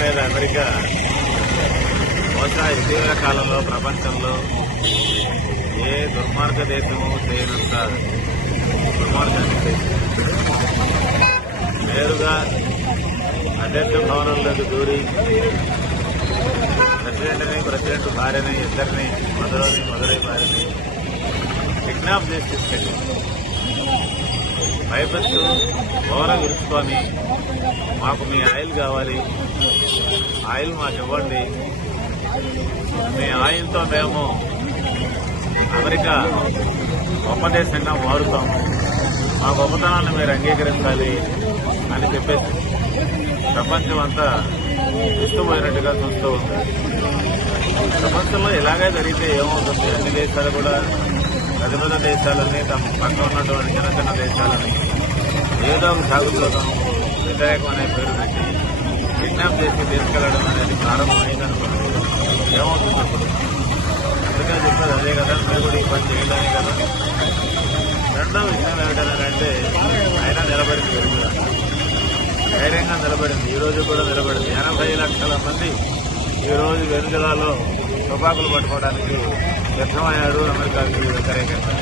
మీద అమెరికా బహుశా ఇటీవల కాలంలో ప్రపంచంలో ఏ దుర్మార్గ దేశము చేయనంత దుర్మార్గాన్ని చేసింది. నేరుగా అధ్యక్ష భవనంలోకి దూరి ప్రెసిడెంట్ భార్యని ఇద్దరిని మొదలై భార్యని కిడ్నాప్ చేసి తీసుకెళ్ళి భయపెడుతూ ఓర విరుచుకొని మాకు మీ ఆయిల్ కావాలి, ఆయిల్ మాకు ఇవ్వండి, మీ ఆయిల్తో మేము అమెరికా గొప్ప దేశంగా మారుతాము, మా గొప్పతనాన్ని మీరు అంగీకరించాలి అని చెప్పేసి ప్రపంచం అంతా ఇష్టపోయినట్టుగా చూస్తూ ఉంది. ప్రపంచంలో ఇలాగే జరిగితే ఏమవుతుంది? అన్ని దేశాలు కూడా పెద్ద పెద్ద దేశాలని తమ పక్కన ఉన్నటువంటి చిన్న చిన్న దేశాలని ఏదో ఒక సాగుతులతో వ్యతిరేకం అనే పేరు పెట్టి కిడ్నాప్ చేసి తీసుకెళ్లడం అనేది ప్రారంభమైందనుకోండి, ఏమవుతుంది ఇప్పుడు? అందుకే చెప్పేది అదే కదా, మీరు కూడా ఈ పని చేయడానికి కదా. రెండో విషయం ఏమిటంటే ఆయన నిలబడింది వెలుగుగా, ధైర్యంగా నిలబడింది. ఈ రోజు కూడా నిలబడింది. 80 లక్షల మంది ఈ రోజు వెనుజులాలో తుపాకులు పట్టుకోవడానికి సిద్ధమయ్యారు అమెరికాకి వ్యతిరేకంగా.